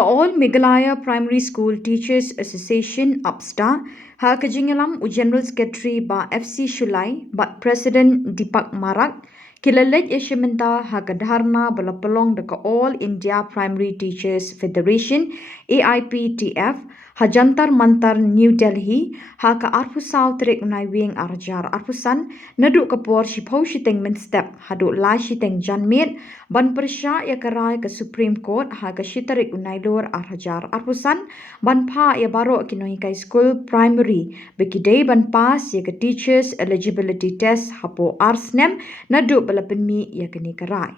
All Meghalaya Primary School Teachers Association UPSTA ha kajingalam u General Secretary ba FC Shulai ba President Deepak Marak kilalej yashimenta ha kadharna balapalong deka All India Primary Teachers Federation AIPTF ha jantar mantar New Delhi ha ka arpusaw trek unai wing arjar arpusan naduk kapor shipau shiteng men step hadu lai shiteng janmit ban persya ya karai ke Supreme Court ha ka shitarik unai lor arhajar arpusan ban pa ya baro kinoi kai school primary bekidei ban pas ya ke teachers eligibility test hapo arsnem naduk balapen mi ya kini karai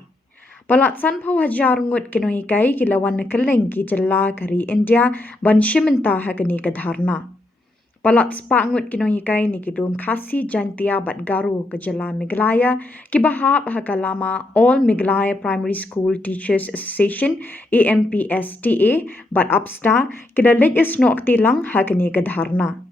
Palatsan pau hajar ngut kinoi kai kilawan nekeleng ki jela kari India ban shimenta hagani kadharna. Palat spa ngut kinoi kai ni kidum khasi jantia bat garu ke jela Meghalaya ki bahap hakalama All Meghalaya Primary School Teachers Association AMPSTA bat UPSTA kidalej esnok tilang hagani kadharna.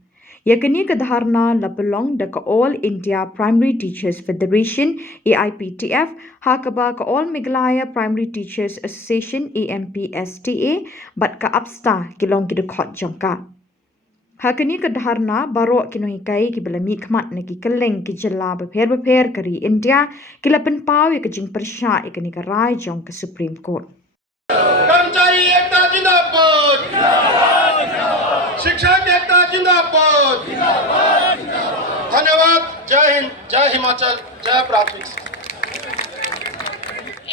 Yakini kadharna lapelong deka All India Primary Teachers Federation AIPTF hakaba ka All Meghalaya Primary Teachers Association AMPSTA bat ka UPSTA kilong kidukot jongka. Hakini kadharna barok kinoi kai ki belami khmat na ki keleng ki jela beper kari India kilapen pau ya kajing persya ikani karai jong ke Supreme Court. कर्मचारी एकता जिंदाबाद शिक्षक एकता जिंदाबाद धन्यवाद जय हिंद जय हिमाचल जय प्राथमिक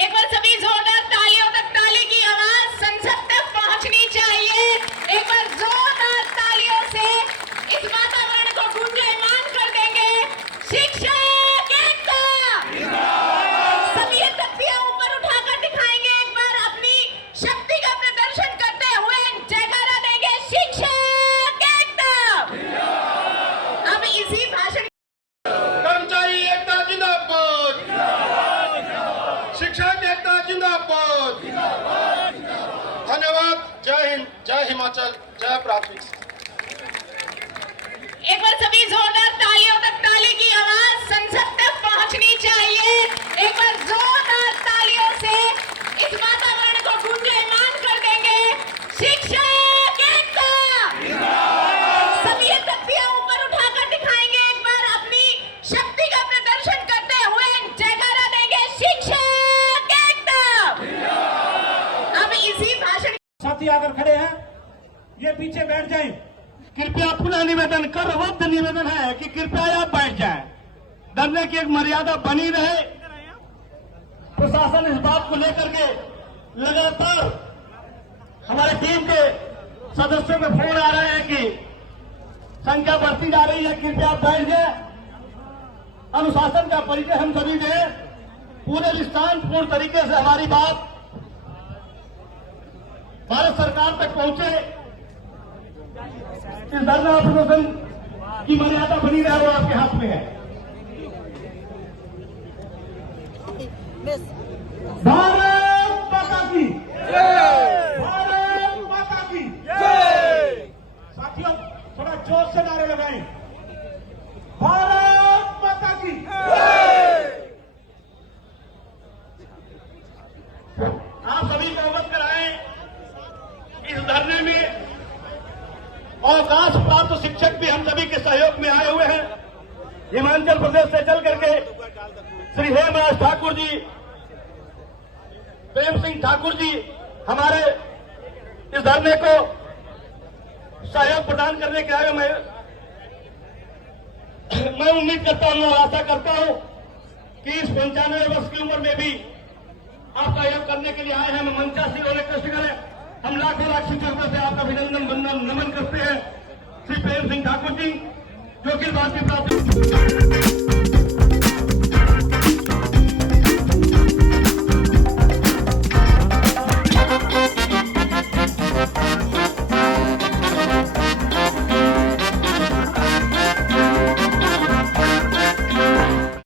एक बार सभी जोरदार तालियों तक ताली की आवाज संसद तक पहुंचनी चाहिए एक बार जोरदार तालियों से इस वातावरण को गुंजायमान कर देंगे शिक्षक एकता सभी ये तख्तियां ऊपर उठाकर दिखाएंगे एक बार अपनी शक्ति का प्रदर्शन करते हुए जयकारा देंगे शिक्षक एकता अब इसी भाषण कर्मचारी एकता जिंदाबाद शिक्षक एकता जिंदाबाद धन्यवाद जय हिंद जय हिमाचल जय प्राथमिक एक बार सभी जोरदार तालियों तक ताली की आवाज संसद तक पहुंचनी चाहिए एक बार जोरदार तालियों से इस वातावरण को गुंजायमान कर देंगे शिक्षक एकता सभी ये तख्तियां ऊपर उठाकर दिखाएंगे एक बार अपनी शक्ति का प्रदर्शन करते हुए जयकारा देंगे शिक्षक एकता अब इसी भाषण साथी आकर खड़े हैं ये पीछे बैठ जाएं। कृपया पुनः निवेदन करवद्ध निवेदन है कि कृपया आप बैठ जाएं। धरने की एक मर्यादा बनी रहे। प्रशासन इस बात को लेकर के लगातार हमारे टीम के सदस्यों में फोन आ रहे हैं कि संख्या बढ़ती जा रही है, कृपया आप बैठ जाएं। अनुशासन का परिचय हम सभी दें। पूरे निष्ठापूर्ण तरीके से हमारी बात भारत सरकार तक पहुंचे। इस धरना प्रदर्शन की मर्यादा बनी रहे वो आपके हाथ में है। भारत माता की भारत माता की साथियों थोड़ा जोर से नारे लगाएं। भारत माता की आप सभी को अवगत कराएं इस धरने में अवकाश प्राप्त शिक्षक भी हम सभी के सहयोग में आए हुए हैं। हिमाचल प्रदेश से चल करके श्री हेमराज ठाकुर जी, प्रेम सिंह ठाकुर जी हमारे इस धरने को सहयोग प्रदान करने के आए। मैं उम्मीद करता हूं और आशा करता हूं कि इस 95 वर्ष की उम्र में भी आप सहयोग करने के लिए आए हैं। मैं मंचा से और रिक्वेस्ट करें, हम लाखों लाख शिक्षकों से आपका अभिनंदन वंदन नमन करते हैं। श्री प्रेम सिंह ठाकुर जी जो कि भारतीय प्राथमिक